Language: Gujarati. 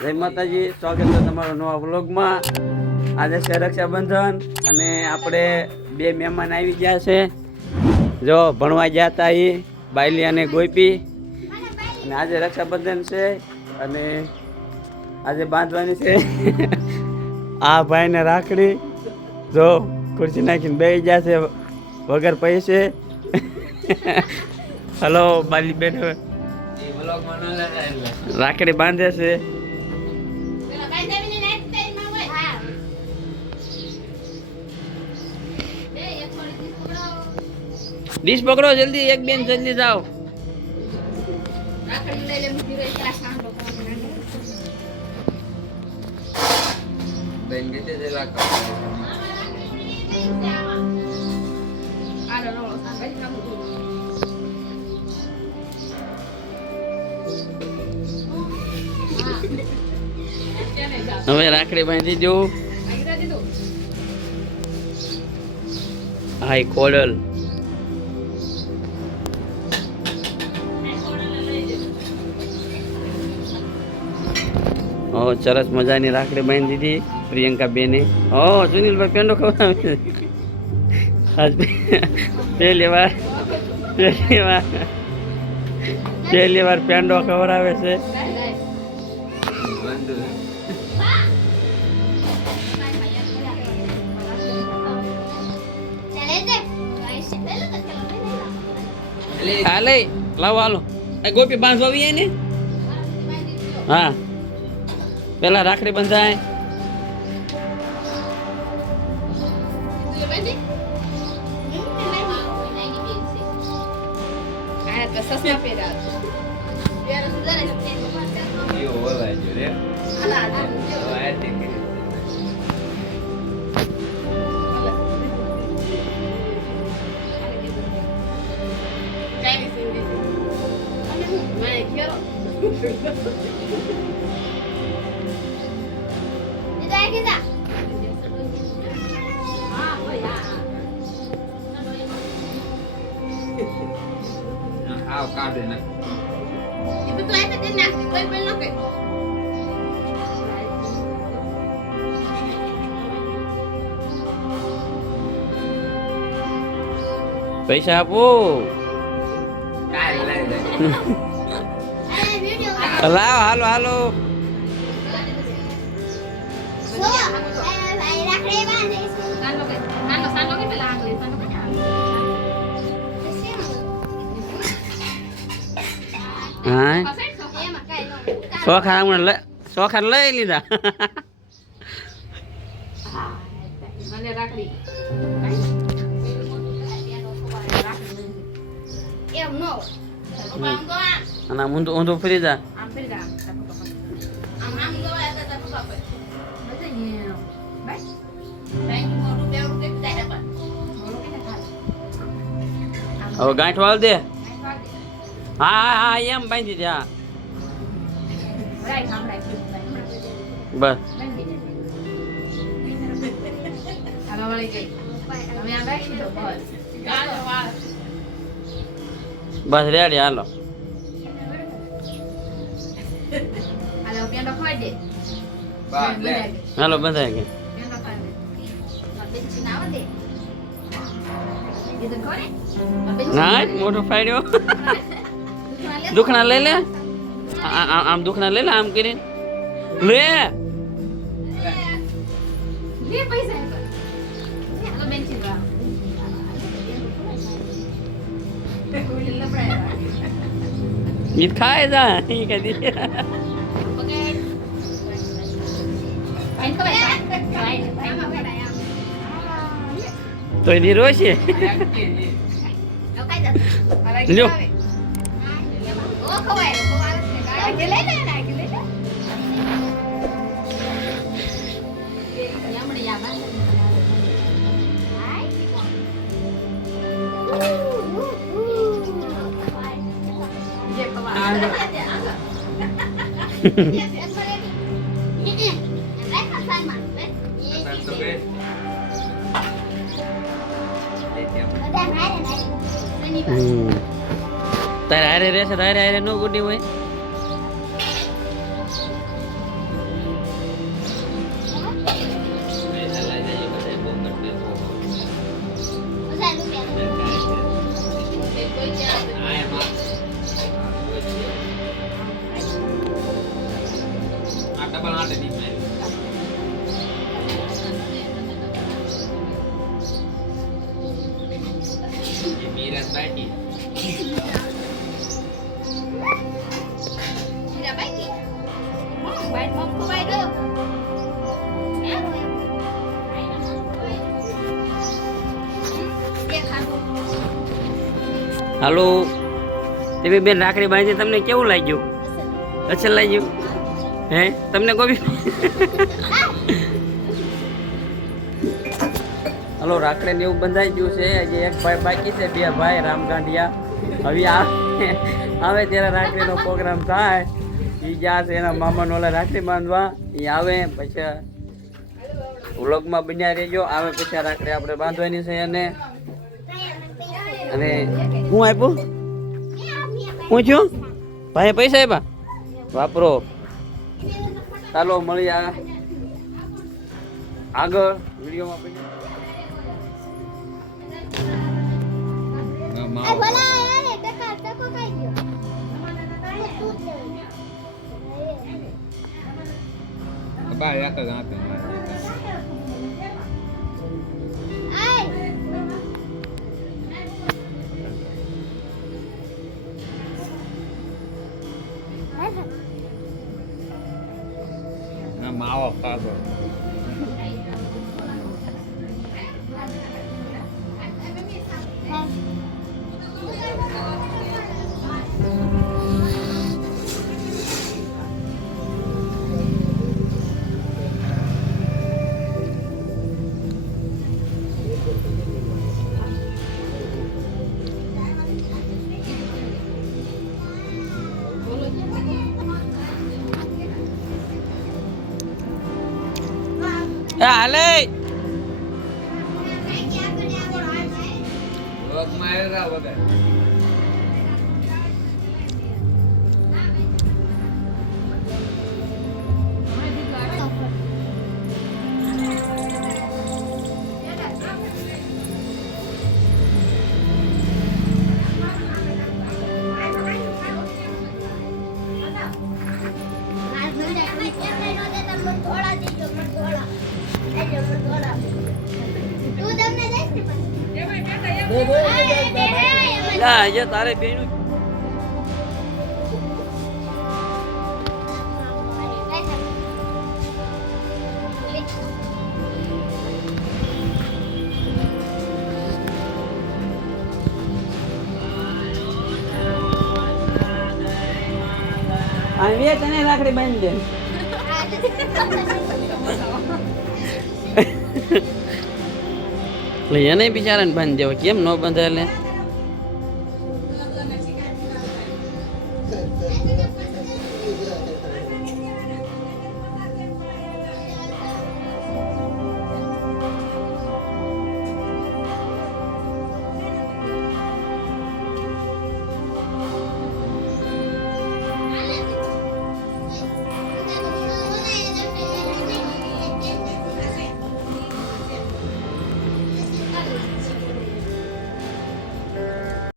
જય માતાજી, સ્વાગત છે તમારો નવા વ્લોગમાં. આજે છે રક્ષાબંધન અને આપણે બે મહેમાન આવી ગયા છે. જો ભણવા ગયા હતા એ બાયલી અને ગોપી, અને આજે રક્ષાબંધન છે અને આજે બાંધવાની છે આ ભાઈને રાખડી. જો ખુરશી નાખીને બેસી ગયા છે વગર પૈસે. હલો બાલી બેન, રાખડી બાંધે છે. ડીશ પકડો જલ્દી, એક બેન જલ્દી જાઓ. હવે રાખડી બાંધી દો. હાય કોડલ. ઓ સરસ મજાની રાખડી બાંધી દીધી પ્રિયંકા બેને. ઓ સુનિલભાઈ પેંડો ખવડાવે આજ પહેલી વાર પેંડો ખવડાવે છે. હાલે લાવો હાલો. ગોપી બાંધવા આવીએ ને. હા પેલા રાખડી બંધાય. કાઢે ને itu tuh ada dia nak kau belum ke પૈસા આપો. લાવો હાલો હાલો. સોખા લઈ લીધા. અને ઊંધું ફરી જા. હવે ગાંઠ વાળ દે. હા હા હા એમ બાંધી દે. હા બસ બસ રેડી હાલો. હાલો બંધાય કે ના મોટો ફાડ્યો. દુખણા લઈ લે. આમ દુખણા લઈ લે આમ કરીને લે. ગીત ખાય જા કદી તો એની રોશે લ્યો. તારે હારે રહેશે, તારે હારે નો ગુડી હોય. ડબલ આટે દી મારી ये मीरा बैठी Mira, baiki. Baik mau ke baik dulu. Dia kabur. હાલો તમે બેન રાખડી બાંધી તમને કેવું લાગ્યું અસલ લાગ્યું હે તમને કોઈ હાલો રાખડી ને એવું બંધાઈ ગયું છે હજી એક ભાઈ બાકી છે બે ભાઈ રામ ગાંઠિયા હવે આવે ત્યારે રાખડીનો પ્રોગ્રામ થાય એ જ્યાં છે એના મામાનો ઓલા રાખડી બાંધવા એ આવે પછી વ્લોગમાં બન્યા રહેજો આવે પછી રાખડી આપણે બાંધવાની છે અને હું આપ્યું હું છું ભાઈ પૈસા આપ્યા વાપરો ચાલો મળી આગળ વિડીયોમાં પછી Eh, bola ya, dekat aku kayak gitu. બા એક જ આપે Ay. ના માવો ખાધો હાલે રોગમાં આવ્યા વગર જે તારે બેનું આવી તને રાખડી બાંધી દે એટલે એને બિચારાને બાંધી દેવા કેમ ન બાંધે એટલે